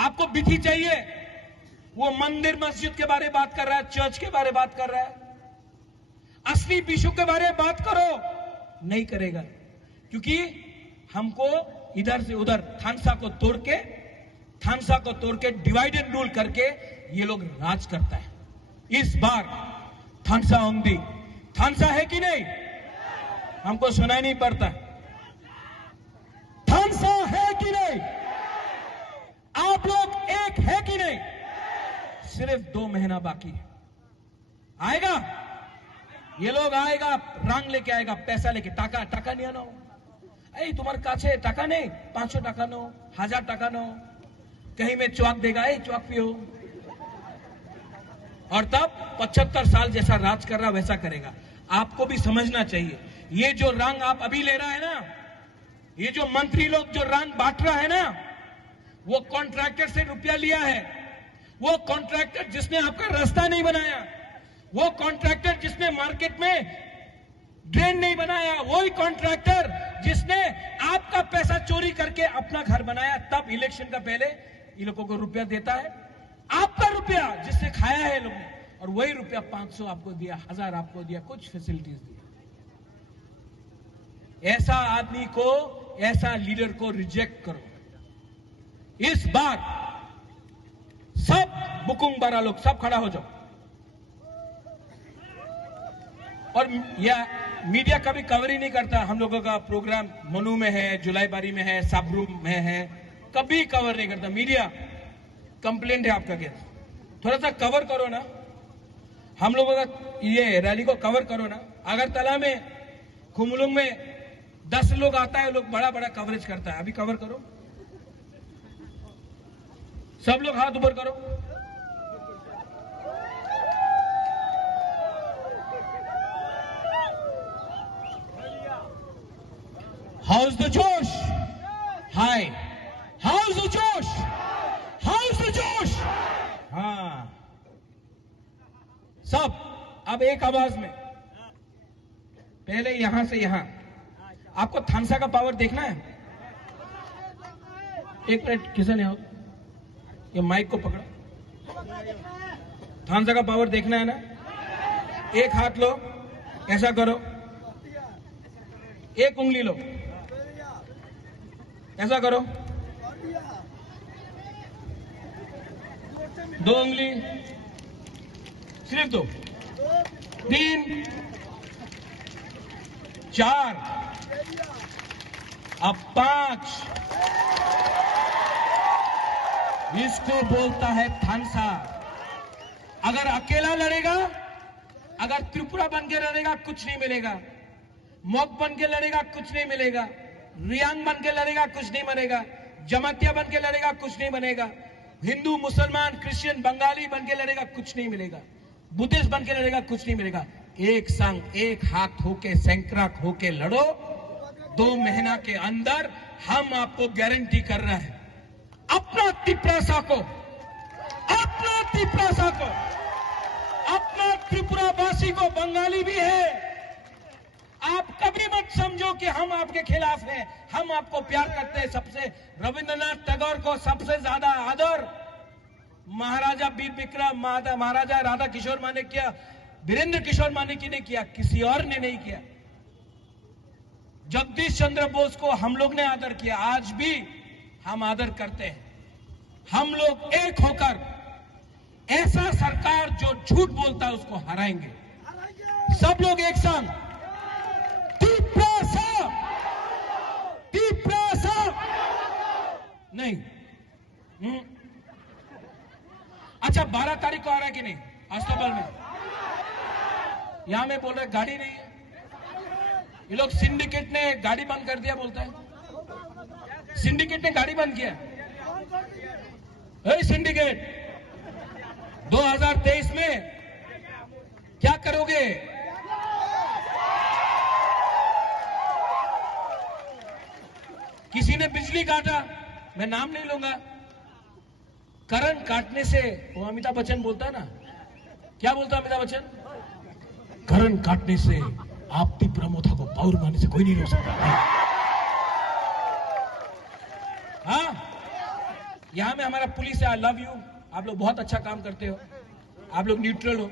आपको बिठी चाहिए, वो मंदिर मस्जिद के बारे में बात कर रहा है, चर्च के बारे में बात कर रहा है, असली विषयों के बारे में बात करो, नहीं करेगा। क्योंकि हमको इधर से उधर थानसा को तोड़ के डिवाइड एंड रूल करके ये लोग राज करता है। इस बार थानसा होंगी, थानसा है कि नहीं, हमको सुनाई नहीं पड़ता। थानसा है कि नहीं, आप लोग एक है कि नहीं? सिर्फ 2 महीना बाकी है, आएगा ये लोग, आएगा रंग लेके आएगा, पैसा लेके, टाका नहीं आना, ऐ तुम्हारे काछे टाका नहीं, 500 टाका नो, 1000 टाका नो, कहीं में चौक देगा, चौक पियो, और तब 75 साल जैसा राज कर रहा वैसा करेगा। आपको भी समझना चाहिए, ये जो रंग आप अभी ले रहा है ना, ये जो मंत्री लोग जो रंग बांट रहा है ना, वो कॉन्ट्रैक्टर से रुपया लिया है। वो कॉन्ट्रैक्टर जिसने आपका रास्ता नहीं बनाया, वो कॉन्ट्रैक्टर जिसने मार्केट में ड्रेन नहीं बनाया, वही कॉन्ट्रैक्टर जिसने आपका पैसा चोरी करके अपना घर बनाया, तब इलेक्शन का पहले इन लोगों को रुपया देता है। आपका रुपया जिसने खाया है लोगों ने, और वही रुपया 500 आपको दिया, 1000 आपको दिया, कुछ फैसिलिटीज दी। ऐसा आदमी को, ऐसा लीडर को रिजेक्ट करो। इस बार सब बुकुंग बारा लोग सब खड़ा हो जाओ। और मीडिया कभी कवर ही नहीं करता। हम लोगों का प्रोग्राम मनु में है, जुलाईबारी में है, साबरूम में है, कभी कवर नहीं करता मीडिया। कंप्लेंट है आपका केस, थोड़ा सा कवर करो ना, हम लोगों का ये रैली को कवर करो ना। अगरतला में, खुमलुंग में 10 लोग आता है, लोग बड़ा बड़ा कवरेज करता है, अभी कवर करो। सब लोग हाथ ऊपर करो। हाउस द जोश, हाय, हाउस द जोश, हाउस द जोश। हाँ, सब अब एक आवाज में, पहले यहां से यहां। आपको थानसा का पावर देखना है? एक मिनट, किसे नहीं हो, ये माइक को पकड़ो। थानसा का पावर देखना है ना? एक हाथ लो, ऐसा करो, एक उंगली लो, ऐसा करो, 2 उंगली, सिर्फ 2, 3, 4, अब 5। इसको बोलता है थानसा। अगर अकेला लड़ेगा, अगर त्रिपुरा बन के लड़ेगा, कुछ नहीं मिलेगा। मोक बन के लड़ेगा, कुछ नहीं मिलेगा। रियांग बन के लड़ेगा, कुछ नहीं बनेगा। जमातिया बन के लड़ेगा, कुछ नहीं बनेगा। हिंदू, मुसलमान, क्रिश्चियन, बंगाली बन के लड़ेगा, कुछ नहीं मिलेगा। बुद्धिस्ट बन के लड़ेगा, कुछ नहीं मिलेगा। एक संग, एक हाथ होके, सैंकड़ा होके लड़ो। 2 महीना के अंदर हम आपको गारंटी कर रहे हैं, अपना तिपरासा को, अपना त्रिपुरावासी को, बंगाली भी है। आप कभी मत समझो कि हम आपके खिलाफ हैं। हम आपको प्यार करते हैं। सबसे रविंद्रनाथ टैगोर को सबसे ज्यादा आदर महाराजा वीर विक्रम, महाराजा राधा किशोर माने किया, वीरेंद्र किशोर मानेकी ने किया, किसी और ने नहीं किया। जगदीश चंद्र बोस को हम लोग ने आदर किया, आज भी हम आदर करते हैं। हम लोग एक होकर ऐसा जो झूठ बोलता है उसको हराएंगे। सब लोग एक संग नहीं। अच्छा 12 तारीख को आ रहा है कि नहीं अस्तबल में? यहां में बोल रहे गाड़ी नहीं है। ये लोग सिंडिकेट ने गाड़ी बंद कर दिया बोलता है। सिंडिकेट ने गाड़ी बंद किया। सिंडिकेट 2023 में क्या करोगे? किसी ने बिजली काटा, मैं नाम नहीं लूंगा, करंट काटने से, वो अमिताभ बच्चन बोलता है ना, क्या बोलता है अमिताभ बच्चन? करंट काटने से आप तीव्र मोथा को पावर मारने से कोई नहीं रोक सकता। हाँ, यहां में हमारा पुलिस है, आई लव यू, आप लोग बहुत अच्छा काम करते हो, आप लोग न्यूट्रल हो,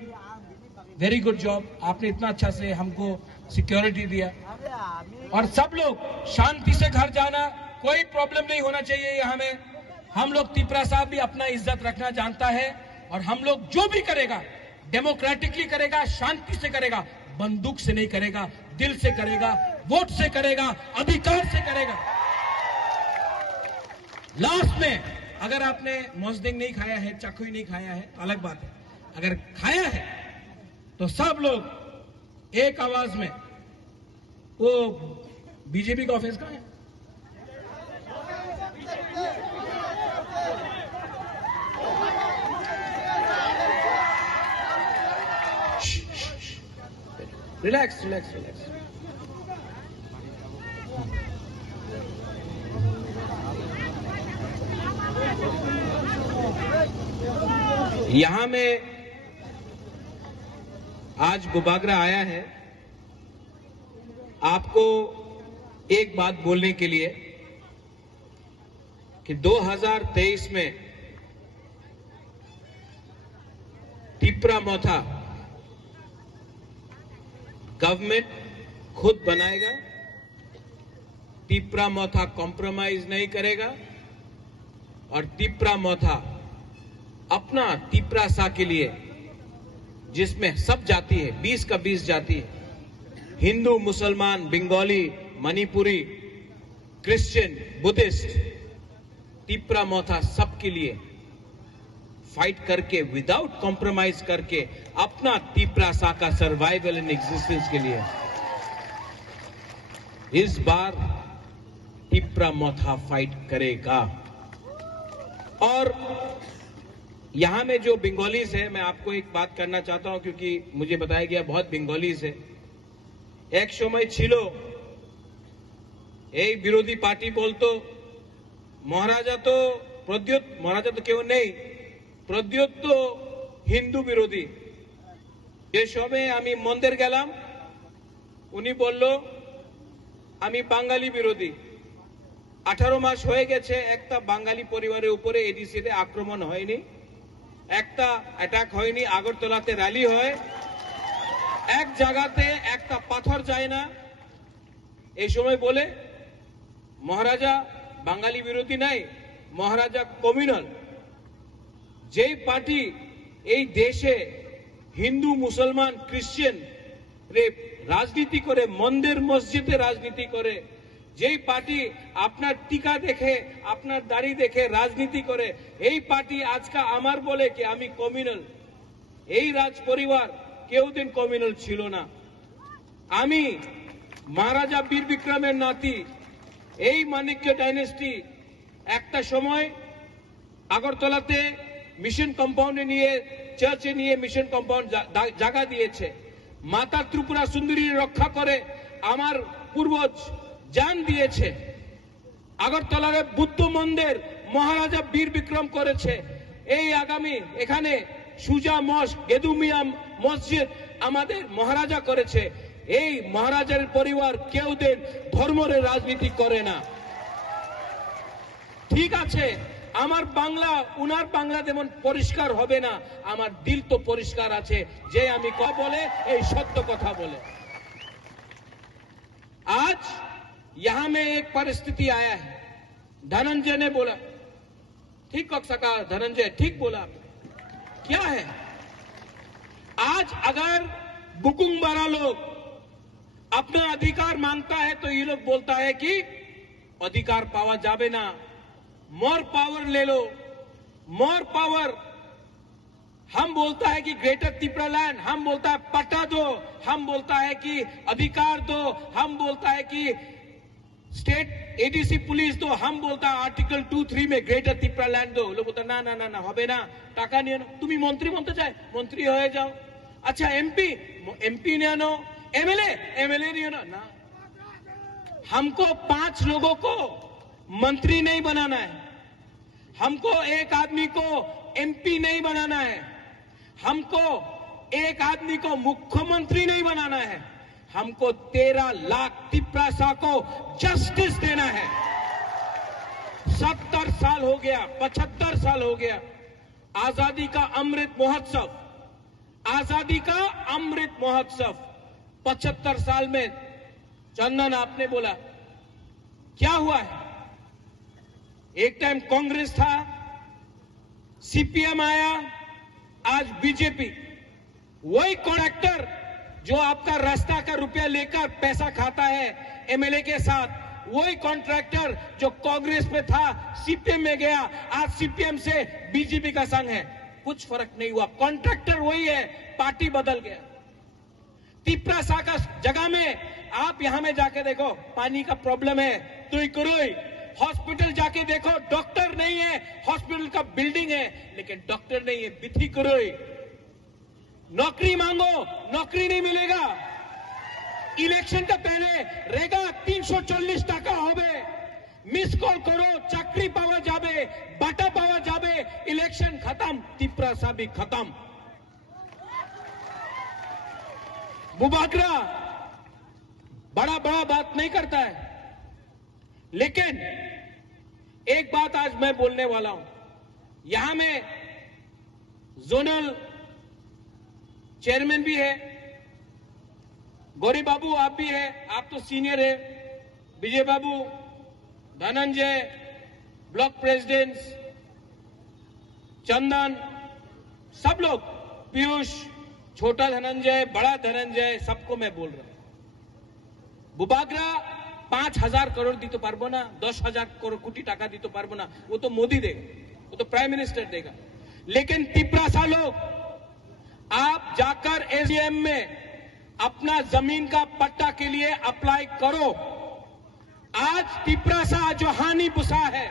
वेरी गुड जॉब, आपने इतना अच्छा से हमको सिक्योरिटी दिया। और सब लोग शांति से घर जाना, कोई प्रॉब्लम नहीं होना चाहिए यहाँ में। हम लोग तिपरा साहब भी अपना इज्जत रखना जानता है, और हम लोग जो भी करेगा डेमोक्रेटिकली करेगा, शांति से करेगा, बंदूक से नहीं करेगा, दिल से करेगा, वोट से करेगा, अधिकार से करेगा। लास्ट में अगर आपने मौजदिंग नहीं खाया है, चखुई नहीं खाया है, अलग बात है, अगर खाया है तो सब लोग एक आवाज में, वो बीजेपी का ऑफिस कहां है? Relax relax relax. यहां में आज गुबागरा आया है आपको एक बात बोलने के लिए कि 2023 में तिपरा मोथा गवर्नमेंट खुद बनाएगा, तिपरा मोथा कॉम्प्रोमाइज नहीं करेगा, और तिपरा मोथा अपना तिपरा सा के लिए, जिसमें सब जाति है, 20 का 20 जाति है, हिंदू, मुसलमान, बंगाली, मणिपुरी, क्रिश्चियन, बुद्धिस्ट, तिपरा मोथा सबके लिए फाइट करके, विदाउट कॉम्प्रोमाइज करके, अपना तिपरा सा का सर्वाइवल इन एग्जिस्टेंस के लिए इस बार तिपरा मोथा फाइट करेगा। और यहां में जो बंगालीज है, मैं आपको एक बात करना चाहता हूं, क्योंकि मुझे बताया गया बहुत बंगालीज है। एक समय छिलो এই বিরোধী পার্টি বলতো মহারাজা তো প্রদ্যোৎ, মহারাজা তো কেউ নেই, প্রদ্যোৎ তো হিন্দু বিরোধী। যে সময় আমি মন্দির গেলাম, উনি বলল আমি বাঙালি বিরোধী। 18 মাস হয়ে গেছে, একটা বাঙালি পরিবারের উপরে এডিসিতে আক্রমণ হয়নি, একটা অ্যাটাক হয়নি। আগরতলাতে র্যালি হয়, এক জায়গাতে একটা পাথর যায় না। এই সময় বলে মহারাজা বাঙালি বিরোধী নাই, মহারাজা কমিউনাল। যেই পার্টি এই দেশে হিন্দু, মুসলমান, ক্রিশ্চিয়ান রাজনীতি করে, মন্দির মসজিদে রাজনীতি করে, যেই পার্টি আপনার টিকা দেখে, আপনার দাড়ি দেখে রাজনীতি করে, এই পার্টি আজকে আমার বলে কি আমি কমিউনাল। এই রাজ পরিবার কেউ দিন কমিউনাল ছিল না। আমি মহারাজা বীর বিক্রমের নাতি, এই মানিক্য ডাইনেস্টি একটা সময় আগরতলাতে মিশন কম্পাউন্ডে নিয়ে, চার্চে নিয়ে মিশন কম্পাউন্ড জায়গা দিয়েছে। মাতা ত্রিপুরা সুন্দরী রক্ষা করে আমার পূর্বজ জান দিয়েছে। আগরতলার বুদ্ধ মন্দির মহারাজা বীর বিক্রম করেছে। এই আগামী এখানে সুজা মস্ক, গেদুমিয়া মসজিদ আমাদের মহারাজা করেছে। এই মহারাজার পরিবার কেউ দিন ধর্মের রাজনীতি করে না। ঠিক আছে, আমার বাংলা উনার বাংলা যেমন পরিষ্কার হবে না, আমার দিল তো পরিষ্কার আছে, যে আমি কথা বলে এই সত্য কথা বলে। आज यहां में एक परिस्थिति आया है, धनंजय ने बोला, ठीक कह सका धनंजय, ठीक बोला, क्या है आज अगर बुकुंबारा लोग अपना अधिकार मांगता है तो ये लोग बोलता है कि अधिकार पावा जावे ना, मोर पावर ले लो, मोर पावर। हम बोलता है कि ग्रेटर त्रिपुरा लैंड, हम बोलता है पट्टा दो, हम बोलता है कि अधिकार दो, हम बोलता है कि स्टेट एडीसी पुलिस दो, हम बोलता है आर्टिकल 2-3 में ग्रेटर त्रिपुरा लैंड दो। लोग बोलता ना ना ना ना হবে না, টাকা নিয়ে নাও। তুমি মন্ত্রী বনতে চাই, মন্ত্রী হয়ে যাও। अच्छा एमपी নিয়ে নাও, एमएलए नहीं ना, ना। हमको 5 लोगों को मंत्री नहीं बनाना है, हमको एक आदमी को एमपी नहीं बनाना है, हमको एक आदमी को मुख्यमंत्री नहीं बनाना है, हमको 13 लाख त्रिपुरा को जस्टिस देना है। 70 साल हो गया, 75 साल हो गया आजादी का अमृत महोत्सव, आजादी का अमृत महोत्सव। 75 साल में चंदन आपने बोला क्या हुआ है? एक टाइम कांग्रेस था, सीपीएम आया, आज बीजेपी। वही कॉन्ट्रैक्टर जो आपका रास्ता का रुपया लेकर पैसा खाता है एमएलए के साथ, वही कॉन्ट्रैक्टर जो कांग्रेस में था सीपीएम में गया, आज सीपीएम से बीजेपी का संग है। कुछ फर्क नहीं हुआ, कॉन्ट्रैक्टर वही है, पार्टी बदल गया। त्रिपुरा का जगह में आप यहां में जाके देखो, पानी का प्रॉब्लम है, तुईकुरुई हॉस्पिटल जाके देखो, डॉक्टर नहीं है, हॉस्पिटल का बिल्डिंग है लेकिन डॉक्टर नहीं है, बिथिकुरुई। नौकरी मांगो, नौकरी नहीं मिलेगा। इलेक्शन का पहले रेगा 340 टाका होवे, मिस कॉल करो, चाकरी पावा जाबे, बाटा पावा जाबे, इलेक्शन खत्म, त्रिपुरा भी खत्म। बुबागरा बड़ा बात नहीं करता है, लेकिन एक बात आज मैं बोलने वाला हूं। यहां में जोनल चेयरमैन भी है, गौरी बाबू आप भी है, आप तो सीनियर है, विजय बाबू, धनंजय, ब्लॉक प्रेसिडेंट, चंदन, सब लोग, पीयूष, छोटा धनंजय, बड़ा धनंजय, सबको मैं बोल रहा हूं। बुबागरा 5,000 करोड़ दी तो पारबो ना, 10,000 कोटी टाका दी तो पारबो ना, वो तो मोदी देगा, वो तो प्राइम मिनिस्टर देगा। लेकिन त्रिपुरा लोग, आप जाकर एसडीएम में अपना जमीन का पट्टा के लिए अप्लाई करो। आज त्रिपुरा जो हानि बुसा है,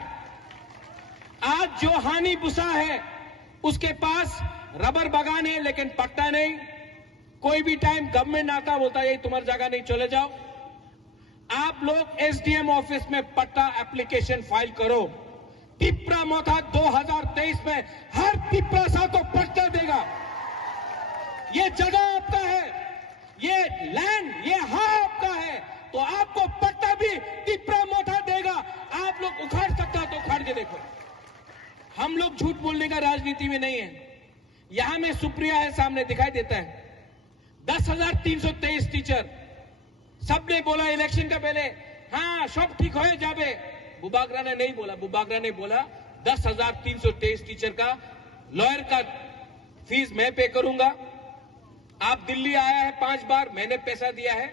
आज जो हानि बुसा है, उसके पास रबर बागान है लेकिन पट्टा नहीं। कोई भी टाइम गवर्नमेंट आता बोलता है तुम्हारी जगह नहीं, चले जाओ। आप लोग एसडीएम ऑफिस में पट्टा एप्लीकेशन फाइल करो। त्रिपुरा मोथा 2023 में हर त्रिपुरा को पट्टा देगा। ये जगह आपका है, ये लैंड, ये आपका है, तो आपको पट्टा भी त्रिपुरा मोथा देगा। आप लोग उखाड़ सकता तो उखाड़ के देखो। हम लोग झूठ बोलने का राजनीति में नहीं है। यहां में सुप्रिया है, सामने दिखाई देता है, 10,323 टीचर। सबने बोला इलेक्शन का पहले, हाँ सब ठीक हो जावे। बुबागरा ने नहीं बोला, बुबागरा ने बोला 10,323 टीचर का लॉयर का फीस मैं पे करूंगा। आप दिल्ली आया है 5 बार, मैंने पैसा दिया है।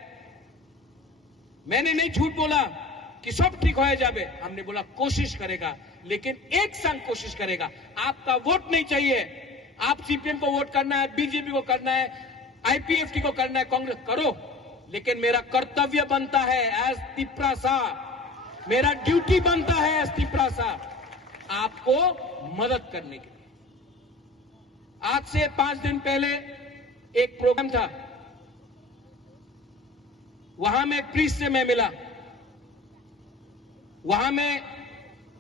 मैंने नहीं झूठ बोला कि सब ठीक हो जावे। हमने बोला कोशिश करेगा, लेकिन एक संग कोशिश करेगा। आपका वोट नहीं चाहिए, आप सीपीएम को वोट करना है, बीजेपी को करना है, आईपीएफटी को करना है, कांग्रेस करो, लेकिन मेरा कर्तव्य बनता है एज त्रिपुरा, मेरा ड्यूटी बनता है एज त्रिपुरा आपको मदद करने के लिए। आज से 5 दिन पहले एक प्रोग्राम था, वहां में प्रीस्ट से मैं मिला। वहां में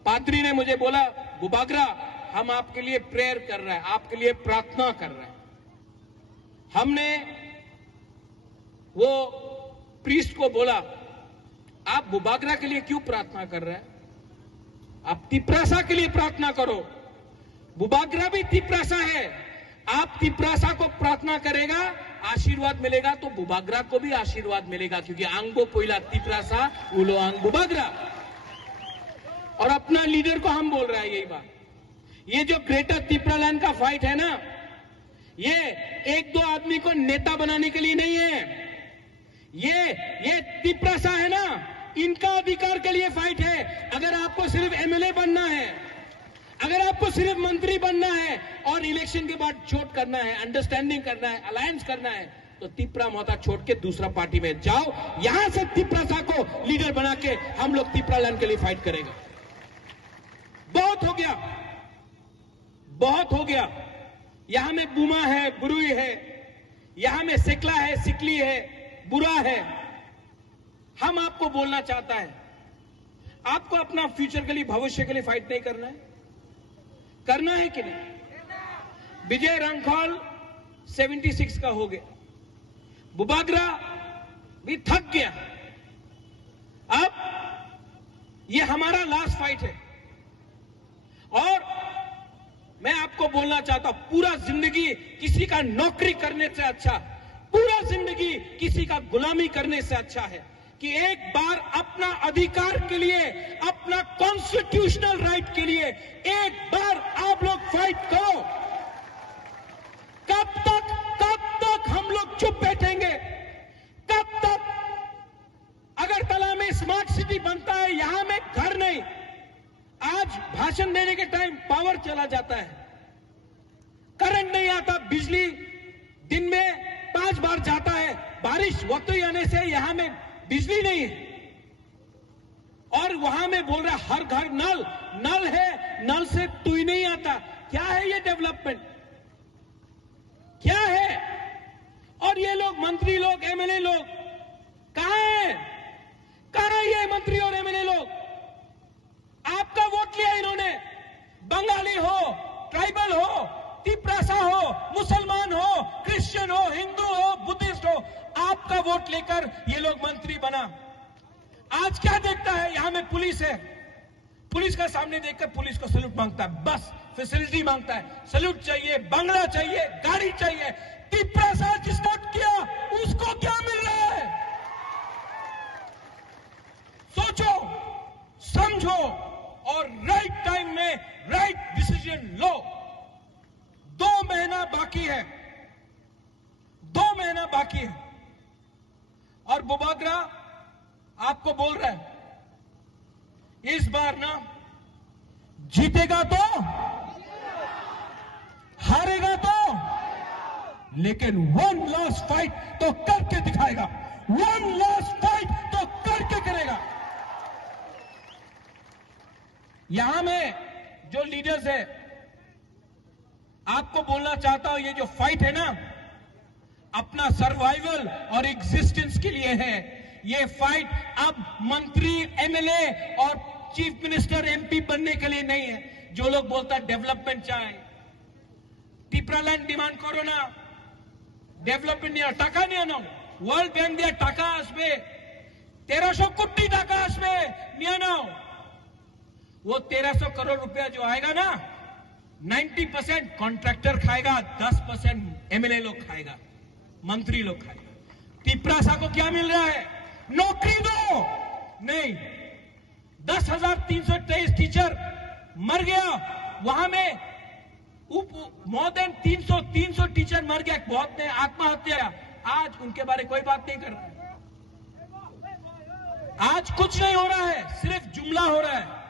पादरी ने मुझे बोला, बुबागरा हम आपके लिए प्रेयर कर रहे हैं, आपके लिए प्रार्थना कर रहे हैं। हमने वो प्रीस्ट को बोला, आप बुबागरा के लिए क्यों प्रार्थना कर रहे हैं? आप त्रिपुरा के लिए प्रार्थना करो। बुबागरा भी त्रिपुरा है। आप त्रिपुरा को प्रार्थना करेगा, आशीर्वाद मिलेगा, तो बुबागरा को भी आशीर्वाद मिलेगा, क्योंकि आंगो पोइला त्रिपुरा उलो आंग बुबागरा। और अपना लीडर को हम बोल रहे हैं यही बात। ये जो ग्रेटर त्रिपुरा लैंड का फाइट है ना, ये एक दो आदमी को नेता बनाने के लिए नहीं है। ये तिपरासा है ना, इनका अधिकार के लिए फाइट है। अगर आपको सिर्फ एमएलए बनना है, अगर आपको सिर्फ मंत्री बनना है और इलेक्शन के बाद छोड़ करना है, अंडरस्टैंडिंग करना है, अलायंस करना है, तो तिपरा मोहता छोड़ के दूसरा पार्टी में जाओ। यहां से तिपरासा को लीडर बना के हम लोग तिपरा लैंड के लिए फाइट करेंगे। बहुत हो गया, बहुत हो गया। यहां में बुमा है, बुरुई है, यहां में सिकला है, सिकली है, बुरा है। हम आपको बोलना चाहता है, आपको अपना फ्यूचर के लिए, भविष्य के लिए फाइट नहीं करना है? करना है कि नहीं? विजय रंखौल 76 का हो गया, बुबागरा भी थक गया। अब ये हमारा लास्ट फाइट है। और मैं आपको बोलना चाहता हूं, पूरा जिंदगी किसी का नौकरी करने से अच्छा, पूरा जिंदगी किसी का गुलामी करने से अच्छा है कि एक बार अपना अधिकार के लिए, अपना कॉन्स्टिट्यूशनल राइट के लिए एक बार आप लोग फाइट करो। कब तक हम लोग चुप बैठेंगे? कब तक? अगरतला में स्मार्ट सिटी बनता है, यहां में घर नहीं। आज भाषण देने के टाइम पावर चला जाता है, करंट नहीं आता, बिजली दिन में 5 बार जाता है। बारिश वक्त ही आने से यहां में बिजली नहीं है। और वहां में बोल रहा हर घर नल है, नल से तू ही नहीं आता। क्या है ये डेवलपमेंट? क्या है? और ये लोग मंत्री लोग, एमएलए लोग कहां है? कहां है ये मंत्री और एमएलए लोग? आपका वोट लिया इन्होंने। बंगाली हो, ट्राइबल हो, तिपरासा हो, मुसलमान हो, क्रिश्चियन हो, हिंदू हो, बुद्धिस्ट हो, आपका वोट लेकर ये लोग मंत्री बना। आज क्या देखता है? यहां में पुलिस है, पुलिस का सामने देखकर पुलिस को सैल्यूट मांगता है, बस फैसिलिटी मांगता है, सैल्यूट चाहिए, बंगला चाहिए, गाड़ी चाहिए। तिपरासा जिसने वोट किया उसको क्या मिल रहा है? सोचो, समझो और राइट टाइम में राइट डिसीजन लो। 2 महीना बाकी है, 2 महीना बाकी है। और बुबागरा आपको बोल रहा है, इस बार ना जीतेगा तो, हारेगा तो, लेकिन 1 लास्ट फाइट तो करके दिखाएगा। 1 लास्ट फाइट तो करके करेगा। यहां में जो लीडर्स है, आपको बोलना चाहता हूं, ये जो फाइट है ना, अपना सर्वाइवल और एग्जिस्टेंस के लिए है। ये फाइट अब मंत्री, एमएलए और चीफ मिनिस्टर, एमपी बनने के लिए नहीं है। जो लोग बोलता डेवलपमेंट चाहे, टिप्रालैंड डिमांड करो ना, डेवलपमेंट नहीं, टाका नहीं आना। वर्ल्ड बैंक दिया टाका आसबे, 1300 कोटी टाका आसबे नहीं आना। वो 1300 करोड़ रुपया जो आएगा ना, 90% कॉन्ट्रैक्टर खाएगा, 10% एमएलए लोग खाएगा, मंत्री लोग खाएगा। तिपरासा को क्या मिल रहा है? नौकरी दो। नहीं, 10,323 टीचर मर गया। वहां में मोर देन 300 टीचर मर गया, बहुत ने आत्महत्या। आज उनके बारे कोई बात नहीं कर रहा है। आज कुछ नहीं हो रहा है, सिर्फ जुमला हो रहा है।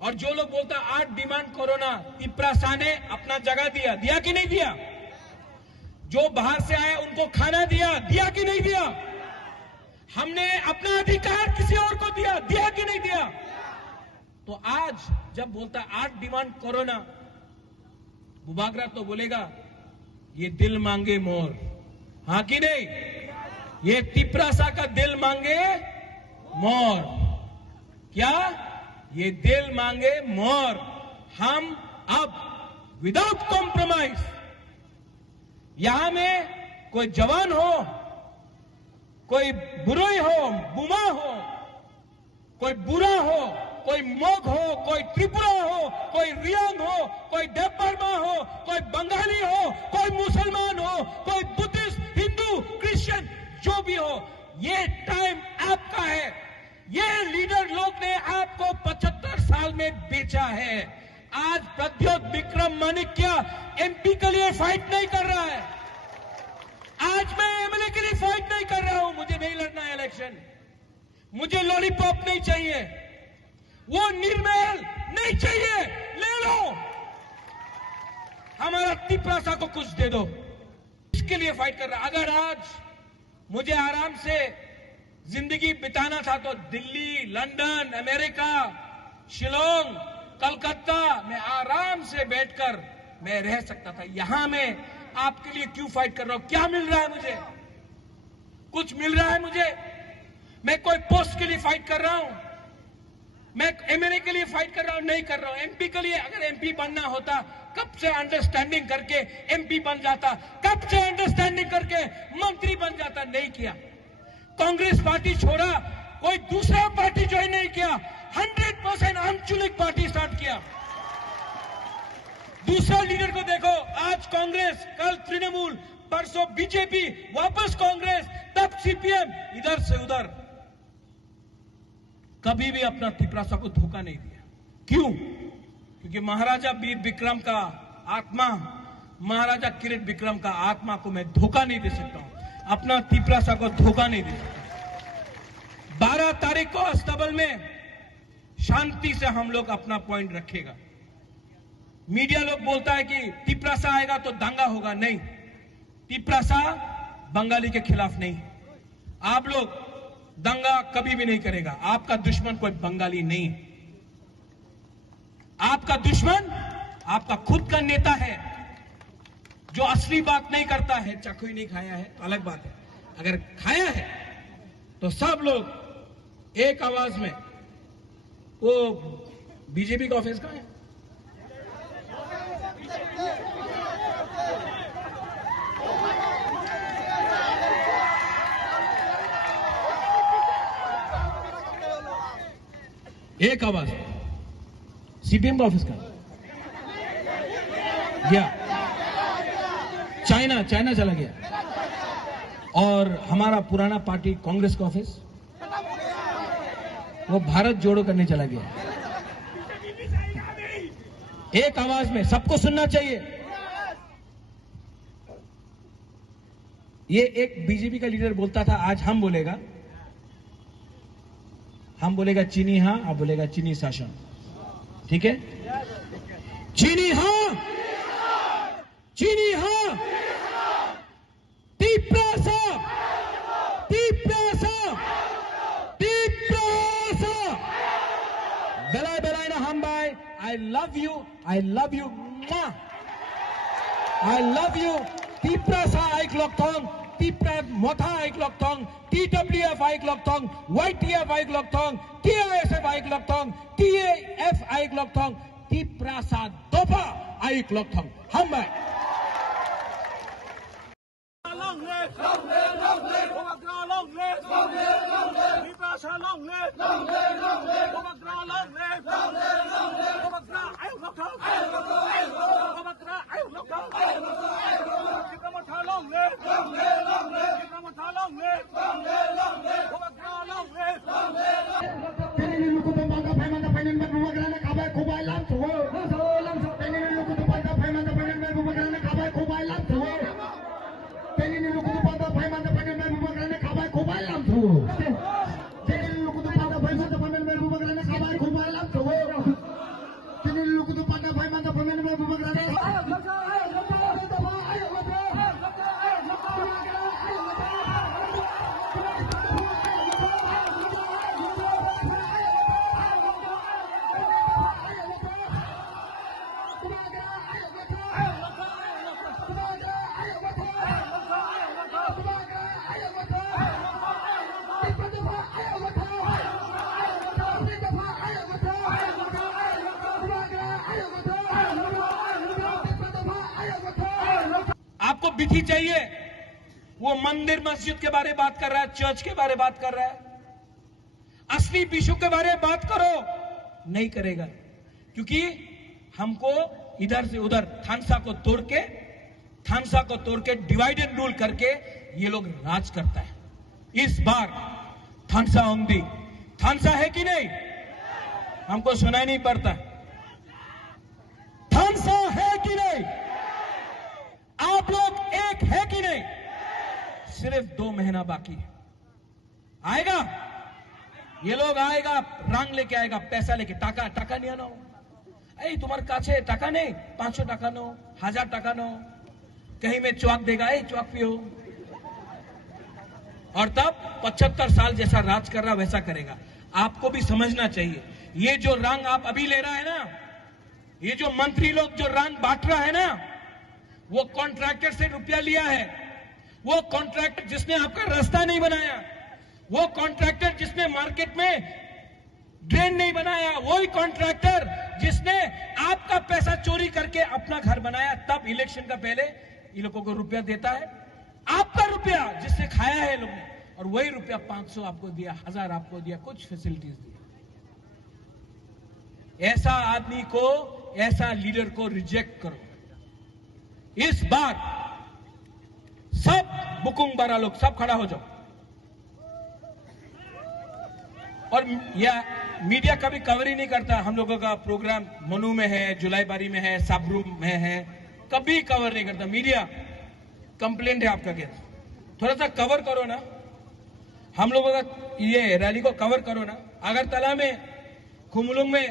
और जो लोग बोलता 8 डिमांड कोरोना, तिपरासा ने अपना जगह दिया कि नहीं दिया? जो बाहर से आए उनको खाना दिया कि नहीं दिया? हमने अपना अधिकार किसी और को दिया कि नहीं दिया? तो आज जब बोलता 8 डिमांड कोरोना, बुबागरा तो बोलेगा ये दिल मांगे मोर, हाँ कि नहीं? ये तिपरासा का दिल मांगे मोर। क्या? ये दिल मांगे मोर। हम अब विदाउट कॉम्प्रोमाइज, यहां में कोई जवान हो, कोई बुरोई हो, बुमा हो, कोई बुरा हो, कोई मोग हो, कोई त्रिपुरा हो, कोई रियांग हो, कोई देवबर्मा हो, कोई बंगाली हो, कोई मुसलमान हो, कोई बुद्धिस्ट, हिंदू, क्रिश्चियन, जो भी हो, ये टाइम आपका है। ये लीडर लोग ने आपको 75 साल में बेचा है। आज प्रद्योत विक्रम माणिक्य एमपी के लिए फाइट नहीं कर रहा है। आज मैं एमएलए के लिए फाइट नहीं कर रहा हूं। मुझे नहीं लड़ना है इलेक्शन, मुझे लॉलीपॉप नहीं चाहिए, वो निर्मल नहीं चाहिए, ले लो, हमारा तिपरासा को कुछ दे दो, इसके लिए फाइट कर रहा। अगर आज मुझे आराम से जिंदगी बिताना था तो दिल्ली, लंदन, अमेरिका, शिलोंग, कलकत्ता में आराम से बैठकर मैं रह सकता था। यहां मैं आपके लिए क्यों फाइट कर रहा हूं? क्या मिल रहा है मुझे? कुछ मिल रहा है मुझे? मैं कोई पोस्ट के लिए फाइट कर रहा हूं? मैं एमएलए के लिए फाइट कर रहा हूं? नहीं कर रहा हूं। एमपी के लिए, अगर एमपी बनना होता कब से अंडरस्टैंडिंग करके एमपी बन जाता, कब से अंडरस्टैंडिंग करके मंत्री बन जाता। नहीं किया। कांग्रेस पार्टी छोड़ा, कोई दूसरा पार्टी ज्वाइन नहीं किया, 100% आंचलिक पार्टी स्टार्ट किया। दूसरा लीडर को देखो, आज कांग्रेस, कल तृणमूल, परसों बीजेपी, वापस कांग्रेस, तब सीपीएम, इधर से उधर। कभी भी अपना तिपरासा को धोखा नहीं दिया। क्यों? क्योंकि महाराजा वीर विक्रम का आत्मा, महाराजा किरीट विक्रम का आत्मा को मैं धोखा नहीं दे सकता हूं, अपना तिपरासा को धोखा नहीं दे सकता। 12 तारीख को अस्तबल में शांति से हम लोग अपना पॉइंट रखेगा। मीडिया लोग बोलता है कि तिपरासा आएगा तो दंगा होगा। नहीं, तिपरासा बंगाली के खिलाफ नहीं। आप लोग दंगा कभी भी नहीं करेगा। आपका दुश्मन कोई बंगाली नहीं है। आपका दुश्मन आपका खुद का नेता है, जो असली बात नहीं करता है। चखोई नहीं खाया है तो अलग बात है, अगर खाया है तो सब लोग एक आवाज में। वो बीजेपी का ऑफिस कहां है? एक आवाज सीपीएम का ऑफिस का गया, चाइना चला गया। और हमारा पुराना पार्टी कांग्रेस का ऑफिस, वो भारत जोड़ो करने चला गया। एक आवाज में सबको सुनना चाहिए। ये एक बीजेपी का लीडर बोलता था, आज हम बोलेगा चीनी हां, अब बोलेगा चीनी शासन। ठीक है? चीनी हां, चीनी हां, तिपरासा, तिपरासा, तिपरासा। बेलाय ना हम भाई, I love you, I love you, I love you. Tiprasa आइक लॉकथोंग, तिपरा मोथा आइक लॉकथोंग, TWF आइक लॉकथोंग, YTF आइक लॉकथोंग, TISF आइक लॉकथोंग, TAF आइक लॉकथोंग, तिपरासा दोपा आइक लॉकथोंग। हम भाई long live, long live, long live, long live, long live, long live, Tiprasa long live, long live, long live, long live, long live, long live, long live, ayo locktong, ayo locktong, ayo locktong, ayo locktong, ayo locktong, ayo locktong, Tiprasa long live, long live, long live, Tiprasa long live, long live, long live, long live, long live. Pengen lu kutu bangga pengen berbuat kabar kubai lam tuh, pengen lu kutu bangga pengen berbuat kabar kubai lam tuh. Pengen lu kutu bangga pengen berbuat kabar kubai lam tuh. Pengen lu kutu bangga pengen berbuat kabar kubai lam tuh. Pengen lu kutu bangga pengen berbuat आपको विधि चाहिए। वो मंदिर मस्जिद के बारे में बात कर रहा है, चर्च के बारे में बात कर रहा है, असली विषयों के बारे में बात करो। नहीं करेगा, क्योंकि हमको इधर से उधर थानसा को तोड़ के डिवाइड एंड रूल करके ये लोग राज करता है। इस बार थानसा ओंगदी, थानसा है कि नहीं? हमको सुनाई नहीं पड़ता। सब लोग एक है कि नहीं? सिर्फ 2 महीना बाकी है। आएगा ये लोग, आएगा रंग लेके आएगा, पैसा लेके, टाका टाका नहीं आना। এই তোমার কাছে টাকা নেই, 500 টাকা नो, 1000 টাকা नो, कहीं में चौक देगा, चौक पियो। और तब 75 साल जैसा राज कर रहा वैसा करेगा। आपको भी समझना चाहिए, ये जो रंग आप अभी ले रहा है ना, ये जो मंत्री लोग जो रंग बांट रहा है ना, वो कॉन्ट्रैक्टर से रुपया लिया है। वो कॉन्ट्रैक्टर जिसने आपका रास्ता नहीं बनाया, वो कॉन्ट्रैक्टर जिसने मार्केट में ड्रेन नहीं बनाया, वही कॉन्ट्रैक्टर जिसने आपका पैसा चोरी करके अपना घर बनाया, तब इलेक्शन का पहले ये लोगों को रुपया देता है। आपका रुपया जिससे खाया है लोग ने, और वही रुपया 500 आपको दिया, 1000 आपको दिया, कुछ फैसिलिटीज दी। ऐसा आदमी को, ऐसा लीडर को रिजेक्ट करो। इस बार सब बुकुंग बारा लोग सब खड़ा हो जाओ। और यह मीडिया कभी कवर ही नहीं करता। हम लोगों का प्रोग्राम मनु में है, जुलाईबारी में है, साबरूम में है, कभी कवर नहीं करता मीडिया। कंप्लेंट है आपका क्या? थोड़ा सा कवर करो ना, हम लोगों का ये रैली को कवर करो ना। अगरतला में, खुमलुंग में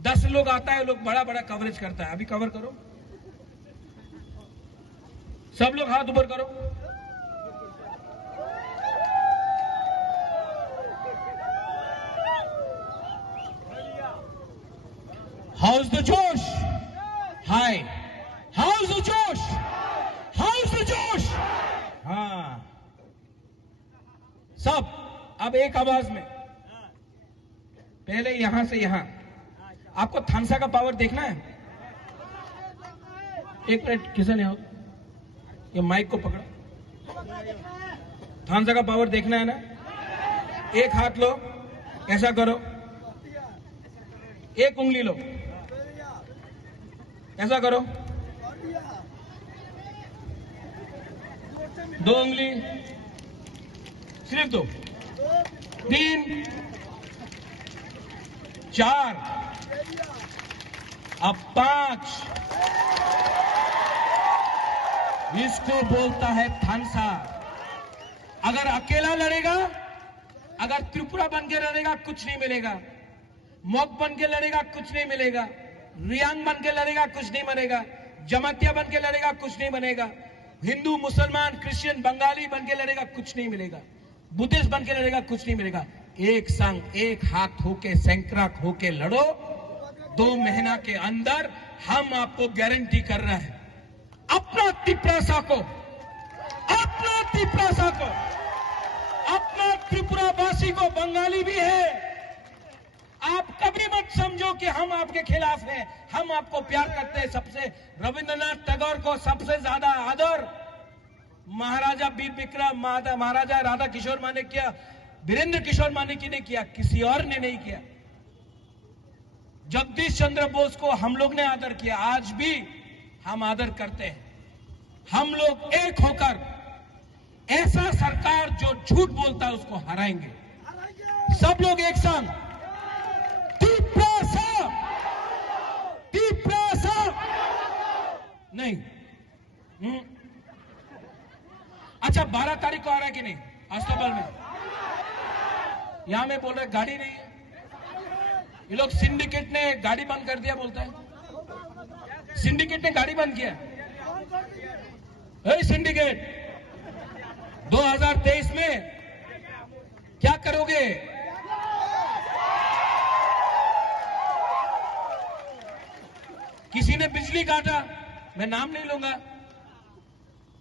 10 लोग आता है, लोग बड़ा बड़ा कवरेज करता है, अभी कवर करो। सब लोग हाथ ऊपर करो। हाउस द जोश, हाय, हाउस द जोश, हाउस द जोश। हाँ, सब अब एक आवाज में। पहले यहां से यहां। आपको थानसा का पावर देखना है? एक मिनट, किसी ने हो ये माइक को पकड़ा। थानसा का पावर देखना है ना? एक हाथ लो, ऐसा करो, एक उंगली लो, ऐसा करो, 2 उंगली, सिर्फ 2, 3, 4, अब 5। इसको बोलता है थानसा। अगर अकेला लड़ेगा, अगर त्रिपुरा बन के लड़ेगा, कुछ नहीं मिलेगा। मोक बन के लड़ेगा, कुछ नहीं मिलेगा। रियांग बन के लड़ेगा, कुछ नहीं बनेगा। जमातिया बन के लड़ेगा, कुछ नहीं बनेगा। हिंदू, मुसलमान, क्रिश्चियन, बंगाली बन के लड़ेगा, कुछ नहीं मिलेगा। बुद्धिस्ट बन के लड़ेगा, कुछ नहीं मिलेगा। एक संग, एक हाथ होके, सैंक्राक होके लड़ो। 2 महीना के अंदर हम आपको गारंटी कर रहे हैं, अपना तिपरासा को, अपना तिपरासा को, अपना त्रिपुरावासी को, बंगाली भी है। आप कभी मत समझो कि हम आपके खिलाफ हैं। हम आपको प्यार करते हैं। सबसे रविंद्रनाथ टैगोर को सबसे ज्यादा आदर महाराजा वीर विक्रम, महाराजा राधा किशोर माने किया, वीरेंद्र किशोर माने ने किया, किसी और ने नहीं किया। जगदीश चंद्र बोस को हम लोग ने आदर किया, आज भी हम आदर करते हैं। हम लोग एक होकर ऐसा सरकार जो झूठ बोलता है उसको हराएंगे। सब लोग एक संग, तिपरासा, तिपरासा नहीं। अच्छा, 12 तारीख को आ रहा है कि नहीं? अस्तबल में यहां में बोल रहे गाड़ी नहीं है। ये लोग सिंडिकेट ने गाड़ी बंद कर दिया बोलता है। सिंडिकेट ने गाड़ी बंद किया। सिंडिकेट 2023 में क्या करोगे? किसी ने बिजली काटा, मैं नाम नहीं लूंगा,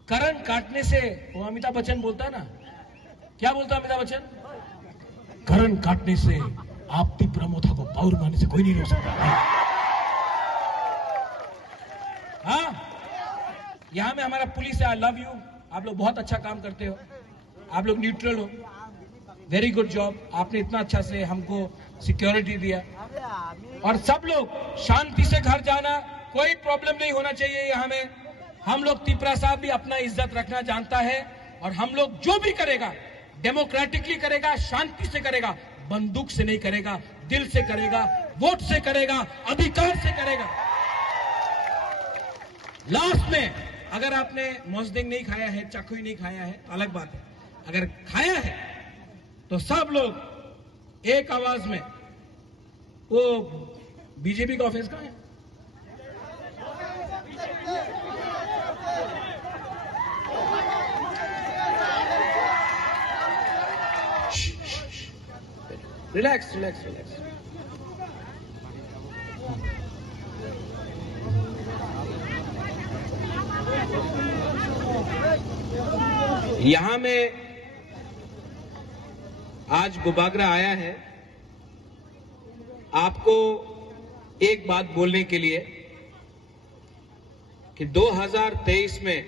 करंट काटने से, वो अमिताभ बच्चन बोलता है ना, क्या बोलता है अमिताभ बच्चन? करंट काटने से आप तिपरामोथा को पावर मारने से कोई नहीं रोक सकता। हाँ, यहां में हमारा पुलिस है, आई लव यू, आप लोग बहुत अच्छा काम करते हो, आप लोग न्यूट्रल हो, वेरी गुड जॉब। आपने इतना अच्छा से हमको सिक्योरिटी दिया, और सब लोग शांति से घर जाना, कोई प्रॉब्लम नहीं होना चाहिए यहां में। हम लोग तिपरासा भी अपना इज्जत रखना जानता है, और हम लोग जो भी करेगा डेमोक्रेटिकली करेगा, शांति से करेगा, बंदूक से नहीं करेगा, दिल से करेगा, वोट से करेगा, अधिकार से करेगा। लास्ट में अगर आपने मोजदिंग नहीं खाया है, चाकुई नहीं खाया है तो अलग बात है। अगर खाया है तो सब लोग एक आवाज में, वो बीजेपी का ऑफिस कहाँ है? Relax relax relax. यहां में आज गुबागरा आया है आपको एक बात बोलने के लिए कि 2023 में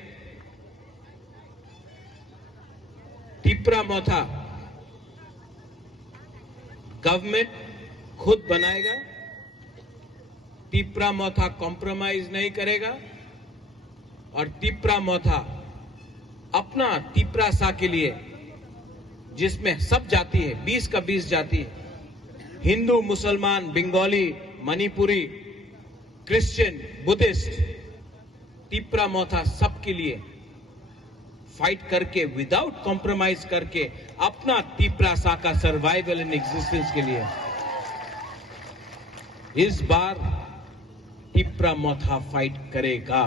तिप्रा मोथा गवर्नमेंट खुद बनाएगा। तिप्रा मोथा कॉम्प्रोमाइज नहीं करेगा और तिप्रा मोथा अपना तिप्रा सा के लिए, जिसमें सब जाति है, 20 का 20 जाति है, हिंदू, मुसलमान, बंगाली, मणिपुरी, क्रिश्चियन, बुद्धिस्ट, तिप्रा मोथा सबके लिए फाइट करके, विदाउट कॉम्प्रोमाइज करके, अपना तिप्रा सा का सर्वाइवल इन एग्जिस्टेंस के लिए इस बार तिप्रा मोथा फाइट करेगा।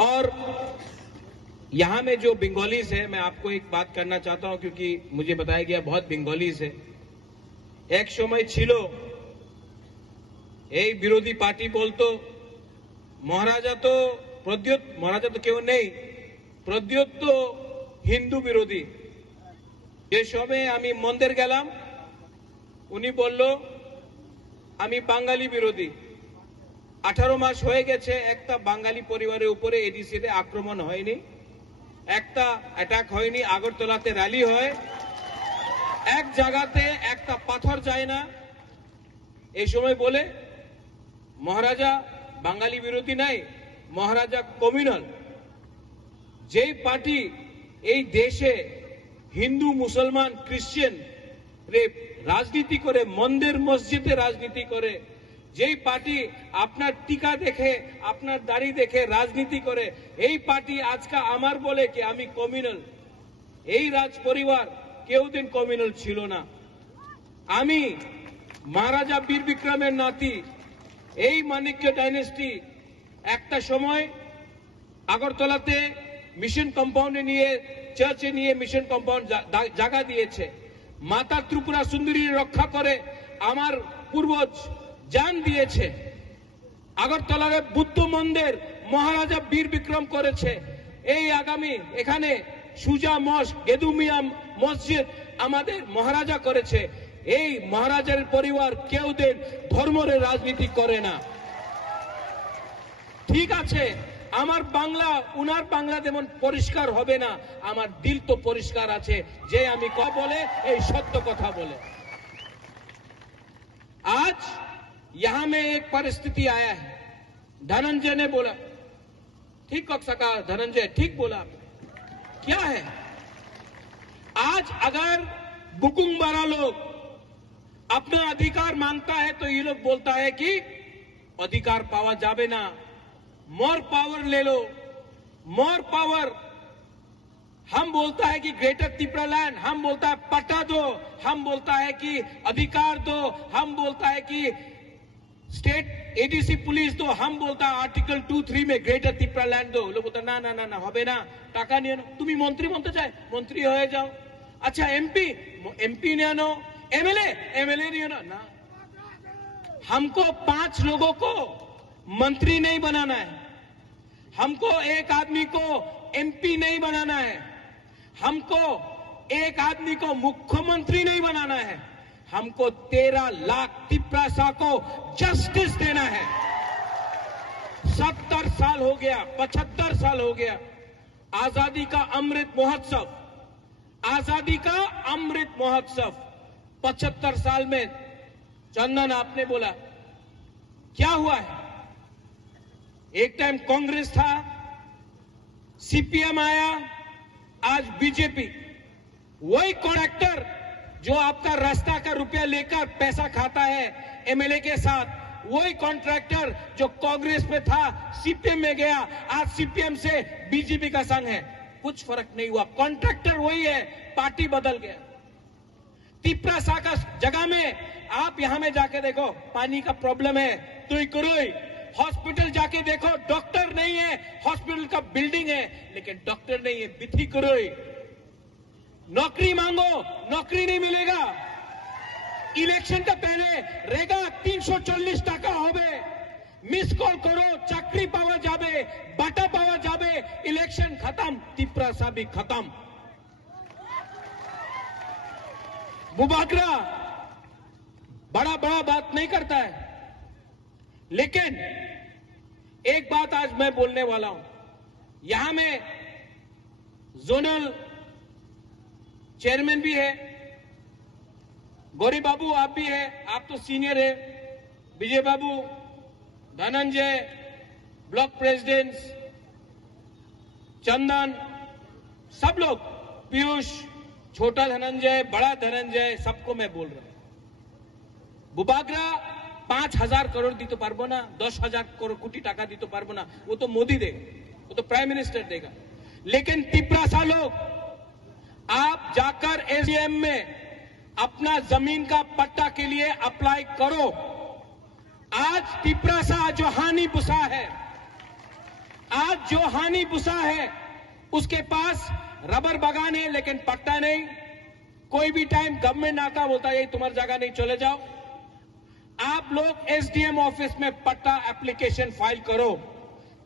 और यहां में जो बंगालीज है, मैं आपको एक बात करना चाहता हूं क्योंकि मुझे बताया गया बहुत बंगालीज है। एक समय छिलो এই বিরোধী পার্টি বলতো মহারাজা তো প্রদ্যোৎ, মহারাজা তো কেউ নেই, প্রদ্যোৎ তো হিন্দু বিরোধী। যে সময় আমি মন্দির গেলাম উনি বলল আমি বাঙালি বিরোধী। 18 মাস হয়ে গেছে একটা বাঙালি পরিবারের উপরে এডিসিতে আক্রমণ হয়নি, একটা অ্যাটাক হয়নি। আগরতলাতে র্যালি হয়, এক জায়গাতে একটা পাথর যায় না। এই সময় বলে মহারাজা বাঙালি বিরোধী নাই, মহারাজা কমিউনাল। যেই পার্টি এই দেশে হিন্দু, মুসলমান, ক্রিশ্চিয়ান রাজনীতি করে, মন্দির মসজিদে রাজনীতি করে, যেই পার্টি আপনার টিকা দেখে, আপনার দাড়ি দেখে রাজনীতি করে, এই পার্টি আজকে আমার বলে কি আমি কমিউনাল। এই রাজ পরিবার কেউ দিন কমিউনাল ছিল না। আমি মহারাজা বীর বিক্রমের নাতি, এই মানিক্য ডাইনেস্টি একটা সময় আগরতলাতে মিশন কম্পাউন্ডে নিয়ে, চার্চে নিয়ে মিশন কম্পাউন্ড জায়গা দিয়েছে। মাতা ত্রিপুরা সুন্দরী রক্ষা করে আমার পূর্বজ জান দিয়েছে। আগরতলার বুদ্ধ মন্দির মহারাজা বীর বিক্রম করেছে। এই আগামী এখানে সুজা মস্ক, গেদুমিয়া মসজিদ আমাদের মহারাজা করেছে। এই মহারাজার পরিবার কেউ দিন ধর্মের রাজনীতি করে না। ঠিক আছে, আমার বাংলা উনার বাংলা যেমন পরিষ্কার হবে না, আমার দিল তো পরিষ্কার আছে যে আমি কথা বলে এই সত্য কথা বলে। आज यहां में एक परिस्थिति आया है। धनंजय ने बोला, ठीक कह सका धनंजय, ठीक बोला। क्या है, आज अगर बुकुंगबारा लोग अपना अधिकार मांगता है तो ये लोग बोलता है कि अधिकार पावा जावे ना, मोर पावर ले लो, मोर पावर। हम बोलता है कि ग्रेटर त्रिपुरा लैंड, हम बोलता है पट्टा दो, हम बोलता है कि अधिकार दो, हम बोलता है कि स्टेट एडीसी पुलिस दो, हम बोलता है आर्टिकल 2-3 में ग्रेटर त्रिपुरा लैंड दो। लोग बोलता ना ना ना ना হবে না, টাকা নিয়ে নাও। তুমি মন্ত্রী বনতে চাই, মন্ত্রী হয়ে যাও। अच्छा एमपी, एमपी নিয়ে নাও। एमएलए, एमएलए नहीं होना ना। हमको 5 लोगों को मंत्री नहीं बनाना है, हमको एक आदमी को एमपी नहीं बनाना है, हमको एक आदमी को मुख्यमंत्री नहीं बनाना है, हमको 13 लाख तिप्रासा को जस्टिस देना है। 70 साल हो गया, 75 साल हो गया आजादी का अमृत महोत्सव, आजादी का अमृत महोत्सव। 75 साल में चंदन आपने बोला क्या हुआ है? एक टाइम कांग्रेस था, सीपीएम आया, आज बीजेपी। वही कॉन्ट्रैक्टर जो आपका रास्ता का रुपया लेकर पैसा खाता है एमएलए के साथ, वही कॉन्ट्रैक्टर जो कांग्रेस में था सीपीएम में गया, आज सीपीएम से बीजेपी का संग है, कुछ फर्क नहीं हुआ। कॉन्ट्रैक्टर वही है, पार्टी बदल गया। तिप्रासा का जगह में आप यहां में जाके देखो, पानी का प्रॉब्लम है, तुई कुरुई। हॉस्पिटल जाके देखो, डॉक्टर नहीं है, हॉस्पिटल का बिल्डिंग है लेकिन डॉक्टर नहीं है, बिथी कुरुई। नौकरी मांगो, नौकरी नहीं मिलेगा। इलेक्शन का पहले रेगा 340 टाका होबे, मिस कॉल करो, चाकरी पावा जाबे, बाटा पावा जाबे, इलेक्शन खत्म, तिप्रासा भी खत्म। बुबागरा बड़ा बात नहीं करता है, लेकिन एक बात आज मैं बोलने वाला हूं। यहां में जोनल चेयरमैन भी है, गौरी बाबू आप भी है, आप तो सीनियर है, विजय बाबू, धनंजय, ब्लॉक प्रेसिडेंट, चंदन, सब लोग, पीयूष, छोटा धनंजय, बड़ा धनंजय, सबको मैं बोल रहा हूं। बुबागरा 5,000 करोड़ दी तो पारबो ना, 10,000 कोटी टाका दी तो पारबो ना, वो तो मोदी देगा, वो तो प्राइम मिनिस्टर देगा। लेकिन तिप्रासा लोग, आप जाकर एसडीएम में अपना जमीन का पट्टा के लिए अप्लाई करो। आज तिप्रासा जो हानि बुसा है, आज जो हानि बुसा है, उसके पास रबर बागान है लेकिन पट्टा नहीं। कोई भी टाइम गवर्नमेंट आता बोलता है ये तुम्हारी जगह नहीं, चले जाओ। आप लोग एसडीएम ऑफिस में पट्टा एप्लीकेशन फाइल करो।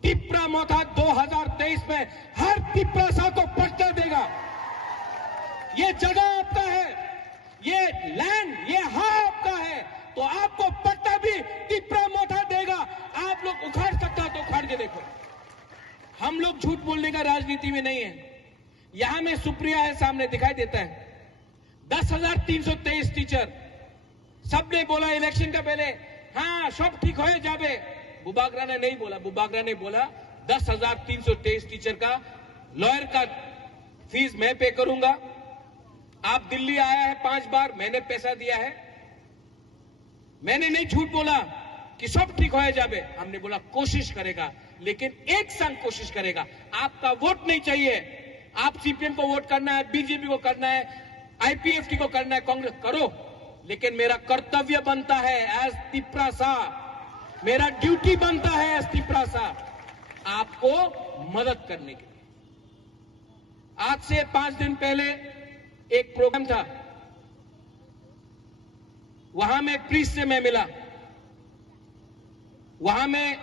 तिप्रा मोथा 2023 में हर तिप्रासा को पट्टा देगा। ये जगह आपका है, ये लैंड, ये आपका है, तो आपको पट्टा भी तिप्रा मोथा देगा। आप लोग उखाड़ सकता तो उखाड़ के देखो। हम लोग झूठ बोलने का राजनीति में नहीं है। यहां में सुप्रिया है, सामने दिखाई देता है, 10,323 टीचर। सबने बोला इलेक्शन का पहले, हाँ सब ठीक हो जाबे। बुबागरा ने नहीं बोला, बुबागरा ने बोला 10,323 टीचर का लॉयर का फीस मैं पे करूंगा। आप दिल्ली आया है 5 बार, मैंने पैसा दिया है। मैंने नहीं झूठ बोला कि सब ठीक हो जाबे। हमने बोला कोशिश करेगा, लेकिन एक संग कोशिश करेगा। आपका वोट नहीं चाहिए। आप सीपीएम को वोट करना है, बीजेपी को करना है, आईपीएफटी को करना है, कांग्रेस करो, लेकिन मेरा कर्तव्य बनता है एज तिप्रासा, मेरा ड्यूटी बनता है एज तिप्रासा आपको मदद करने के लिए। आज से 5 दिन पहले एक प्रोग्राम था, वहां में प्रीस्ट से मैं मिला। वहां में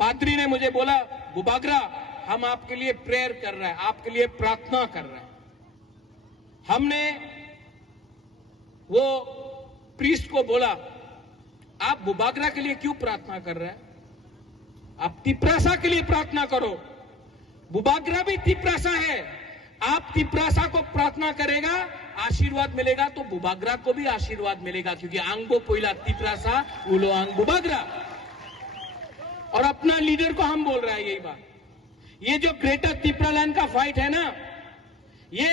पादरी ने मुझे बोला, बुबागरा हम आपके लिए प्रेयर कर रहे हैं, आपके लिए प्रार्थना कर रहे हैं। हमने वो प्रीस्ट को बोला, आप बुबागरा के लिए क्यों प्रार्थना कर रहे हैं? आप तिप्रासा के लिए प्रार्थना करो। बुबागरा भी तिप्रासा है। आप तिप्रासा को प्रार्थना करेगा, आशीर्वाद मिलेगा, तो बुबागरा को भी आशीर्वाद मिलेगा, क्योंकि आंगो पोइला तिप्रासा उलो आंग बुबागरा। और अपना लीडर को हम बोल रहे हैं यही बात। ये जो ग्रेटर तिप्रालैंड का फाइट है ना, ये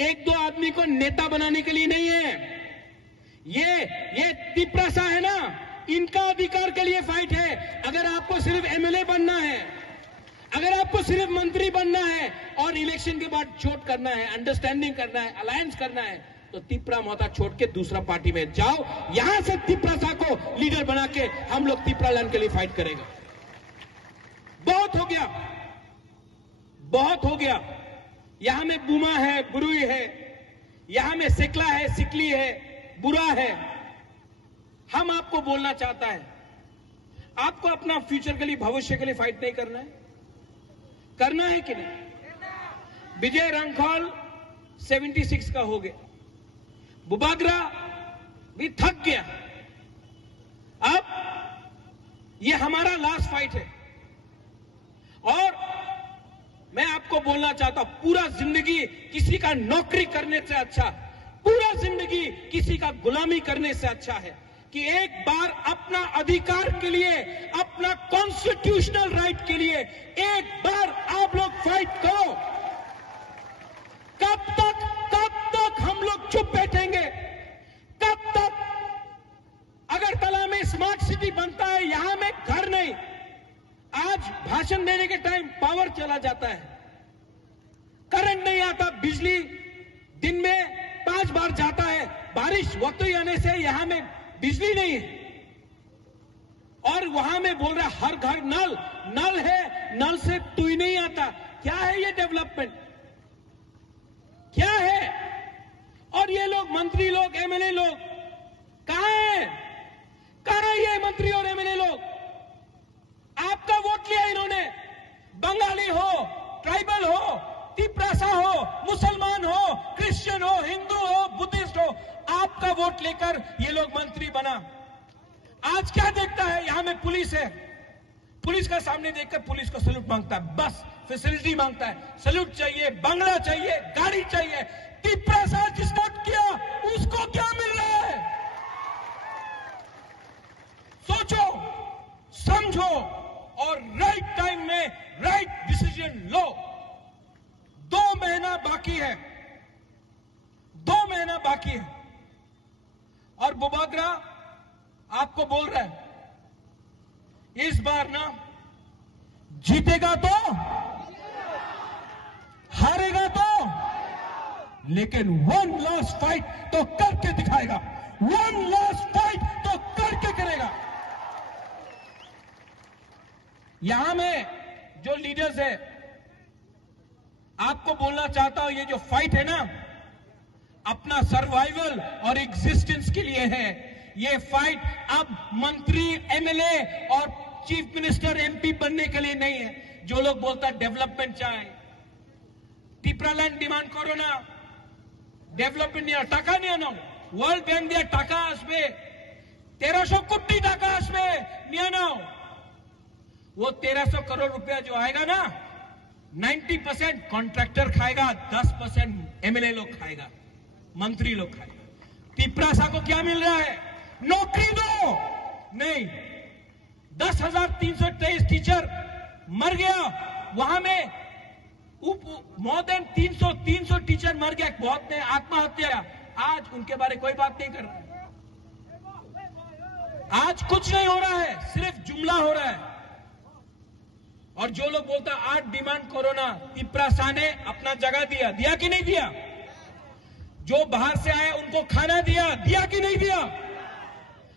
1-2 आदमी को नेता बनाने के लिए नहीं है। ये तिप्रासा है ना, इनका अधिकार के लिए फाइट है। अगर आपको सिर्फ एमएलए बनना है, अगर आपको सिर्फ मंत्री बनना है और इलेक्शन के बाद छोड़ करना है, अंडरस्टैंडिंग करना है, अलायंस करना है, तो तिप्रा मोहता छोड़ के दूसरा पार्टी में जाओ। यहां से तिप्रासा को लीडर बना के हम लोग तिप्रालैंड के लिए फाइट करेंगे। बहुत हो गया, बहुत हो गया। यहां में बुमा है, बुरुई है, यहां में सिकला है, सिकली है, बुरा है। हम आपको बोलना चाहता है, आपको अपना फ्यूचर के लिए, भविष्य के लिए फाइट नहीं करना है? करना है कि नहीं? विजय रंखौल 76 का हो गया, बुबागरा भी थक गया। अब ये हमारा लास्ट फाइट है। और मैं आपको बोलना चाहता हूं, पूरा जिंदगी किसी का नौकरी करने से अच्छा, पूरा जिंदगी किसी का गुलामी करने से अच्छा है कि एक बार अपना अधिकार के लिए, अपना कॉन्स्टिट्यूशनल राइट के लिए एक बार आप लोग फाइट करो। कब तक हम लोग चुप बैठेंगे? कब तक? अगरतला में स्मार्ट सिटी बनता चला जाता है, करंट नहीं आता, बिजली दिन में 5 बार जाता है, बारिश वक्त ही आने से यहां में बिजली नहीं है, और वहां में बोल रहा हर घर नल, नल है, नल से तू ही नहीं आता। क्या है ये डेवलपमेंट? क्या है? और ये लोग मंत्री लोग, एमएलए लोग कहां है? कहां है ये मंत्री और एमएलए लोग? आपका वोट लिया इन्होंने, बंगाली हो, ट्राइबल हो, तिपरासा हो, मुसलमान हो, क्रिश्चियन हो, हिंदू हो, बुद्धिस्ट हो, आपका वोट लेकर ये लोग मंत्री बना। आज क्या देखता है? यहां में पुलिस है, पुलिस का सामने देखकर पुलिस को सैल्यूट मांगता है, बस फैसिलिटी मांगता है, सैल्यूट चाहिए, बंगला चाहिए, गाड़ी चाहिए। तिपरासा जिस वोट किया उसको क्या मिल रहा है? सोचो, समझो और राइट टाइम में राइट डिसीजन लो। 2 महीना बाकी है, 2 महीना बाकी है, और बुबागरा आपको बोल रहा है इस बार ना जीतेगा तो, हारेगा तो, लेकिन 1 लास्ट फाइट तो करके दिखाएगा, 1 लास्ट फाइट तो करके करेगा। यहां में जो लीडर्स है, आपको बोलना चाहता हूं, ये जो फाइट है ना, अपना सर्वाइवल और एग्जिस्टेंस के लिए है। ये फाइट अब मंत्री, एमएलए और चीफ मिनिस्टर, एमपी बनने के लिए नहीं है। जो लोग बोलता डेवलपमेंट चाहे, टिप्रालैंड डिमांड करो ना, डेवलपमेंट नहीं, टाका नहीं आना, वर्ल्ड बैंक दिया टाका आसबे, 1300 कोटी टाका आसबे नहीं आना। वो 1300 करोड़ रुपया जो आएगा ना, 90% कॉन्ट्रैक्टर खाएगा, 10% एमएलए लोग खाएगा, मंत्री लोग खाएगा। तिपरासा को क्या मिल रहा है? नौकरी दो, नहीं। 10,323 टीचर मर गया, वहां में मोर देन 300 टीचर मर गया, बहुत ने आत्महत्या। आज उनके बारे कोई बात नहीं कर रहा है, आज कुछ नहीं हो रहा है, सिर्फ जुमला हो रहा है। और जो लोग बोलता 8 डिमांड कोरोना, तिपरासा ने अपना जगह दिया, दिया कि नहीं दिया? जो बाहर से आए उनको खाना दिया, दिया कि नहीं दिया?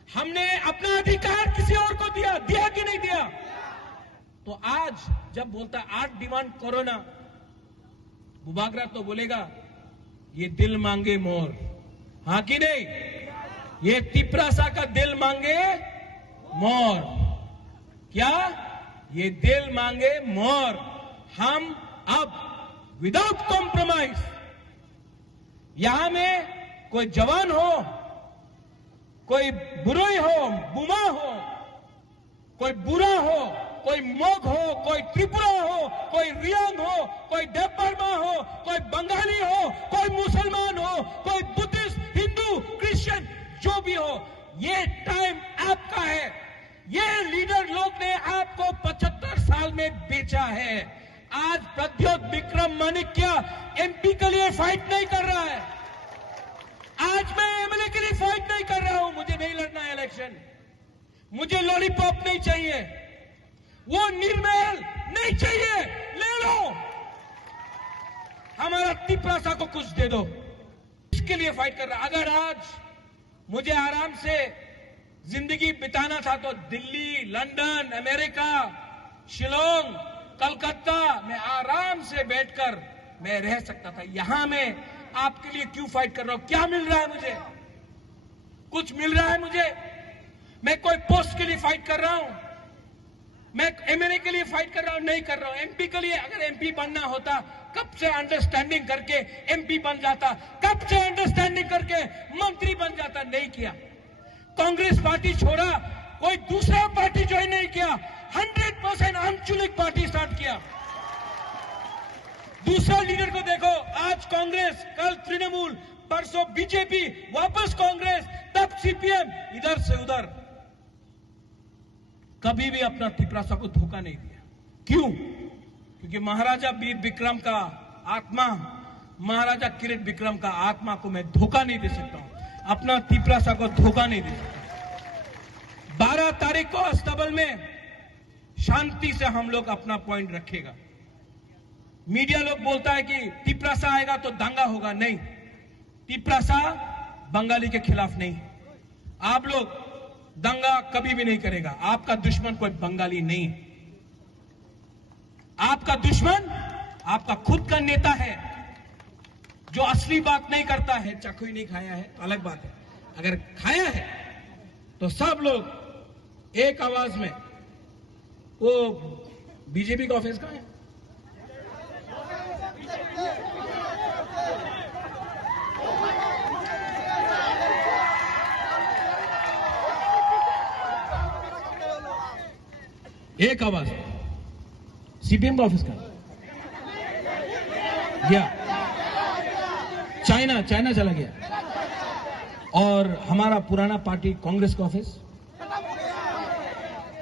हमने अपना अधिकार किसी और को दिया, दिया कि नहीं दिया? तो आज जब बोलता 8 डिमांड कोरोना, बुबागरा तो बोलेगा ये दिल मांगे मोर, हां कि नहीं? ये तिपरासा का दिल मांगे मोर। क्या? ये दिल मांगे मोर। हम अब विदाउट कॉम्प्रोमाइज, यहां में कोई जवान हो, कोई बुराई हो, बुमा हो, कोई बुरा हो, कोई मोग हो, कोई त्रिपुरा हो, कोई रियांग हो, कोई देवबर्मा हो, कोई बंगाली हो, कोई मुसलमान हो, कोई बुद्धिस्ट, हिंदू, क्रिश्चियन, जो भी हो, ये टाइम आपका है। ये लीडर लोग ने आपको 75 साल में बेचा है। आज प्रद्योत विक्रम माणिक्य एमपी के लिए फाइट नहीं कर रहा है, आज मैं एमएलए के लिए फाइट नहीं कर रहा हूं। मुझे नहीं लड़ना है इलेक्शन, मुझे लॉलीपॉप नहीं चाहिए, वो निर्मल नहीं चाहिए, ले लो, हमारा तिपरासा को कुछ दे दो, इसके लिए फाइट कर रहा। अगर आज मुझे आराम से जिंदगी बिताना था तो दिल्ली, लंदन, अमेरिका, शिलोंग, कलकत्ता में आराम से बैठकर मैं रह सकता था। यहां मैं आपके लिए क्यों फाइट कर रहा हूं? क्या मिल रहा है मुझे? कुछ मिल रहा है मुझे? मैं कोई पोस्ट के लिए फाइट कर रहा हूं? मैं एमएलए के लिए फाइट कर रहा हूं? नहीं कर रहा हूं। एमपी के लिए, अगर एमपी बनना होता कब से अंडरस्टैंडिंग करके एमपी बन जाता, कब से अंडरस्टैंडिंग करके मंत्री बन जाता, नहीं किया। कांग्रेस पार्टी छोड़ा, कोई दूसरा पार्टी ज्वाइन नहीं किया, 100% आंचलिक पार्टी स्टार्ट किया। दूसरा लीडर को देखो, आज कांग्रेस, कल तृणमूल, परसों बीजेपी, वापस कांग्रेस, तब सीपीएम, इधर से उधर। कभी भी अपना तिपरासा को धोखा नहीं दिया। क्यों? क्योंकि महाराजा वीर विक्रम का आत्मा, महाराजा किरीट विक्रम का आत्मा को मैं धोखा नहीं दे सकता हूं, अपना तिपरासा को धोखा नहीं दे सकता। 12 तारीख को अस्तबल में शांति से हम लोग अपना पॉइंट रखेगा। मीडिया लोग बोलता है कि तिपरासा आएगा तो दंगा होगा। नहीं, तिपरासा बंगाली के खिलाफ नहीं। आप लोग दंगा कभी भी नहीं करेगा। आपका दुश्मन कोई बंगाली नहीं, आपका दुश्मन आपका खुद का नेता है जो असली बात नहीं करता है। चाकू ही नहीं खाया है तो अलग बात है, अगर खाया है तो सब लोग एक आवाज में। वो बीजेपी का ऑफिस कहां है? एक आवाज सीपीएम का ऑफिस का गया, चाइना चला गया। और हमारा पुराना पार्टी कांग्रेस का ऑफिस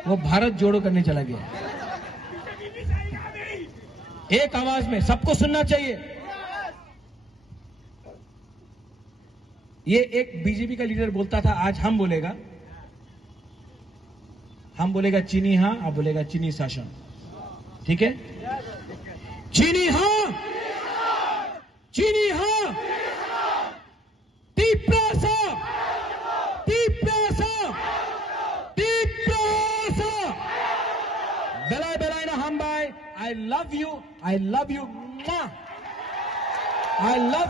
वो भारत जोड़ो करने चला गया। एक आवाज में सबको सुनना चाहिए। ये एक बीजेपी का लीडर बोलता था, आज हम बोलेगा चीनी हां, आप बोलेगा चीनी शासन। ठीक है? चीनी हां, चीनी हां, तिपरासा, तिपरासा, तिपरासा। बेलाय ना हम भाई, I love you, I love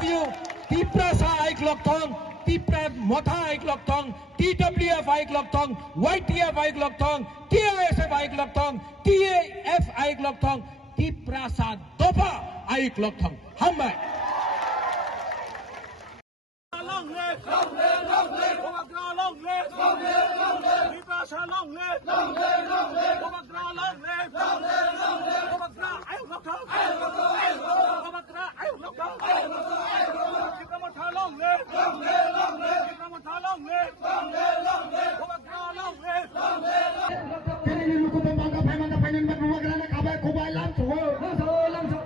you, Tiprasa आइक लोकथोंग, तिप्रा मोथा आइक लोकथोंग, TWF आइक लोकथोंग, YTF आइक लोकथोंग, TISF आइक लोकथोंग, TAF आइक लोकथोंग, तिपरासा दोपा आइक लोकथोंग। हम भाई Long live! Long live! Long live! Bobagra long live! Long live! Long live! Tiprasa long live! Long live! Long live! Bobagra long live! Long live! Long live! Bobagra ayun lockdown! Ayun lockdown! Ayun lockdown! Bobagra ayun lockdown! Ayun lockdown! Ayun lockdown! Tipramotha long live! Long live! Long live! Tipramotha long live! Long live! Long live! Bobagra long live! Long live! Peninin luku tumpang manta painin ber bubagrana kabai kubai lam tuwo.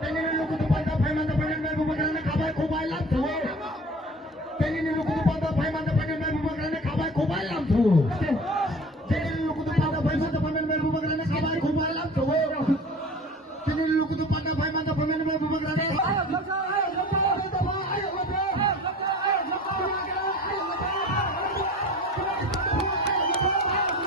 Peninin luku tumpang manta painin ber bubagrana kabai kubai lam tuwo. Peninin luku tumpang manta painin ber bubagrana kabai kubai lam tuwo. Peninin luku tumpang manta painin ber bubagrana kabai kubai lam tuwo. Peninin luku tumpang manta painin ber bubagrana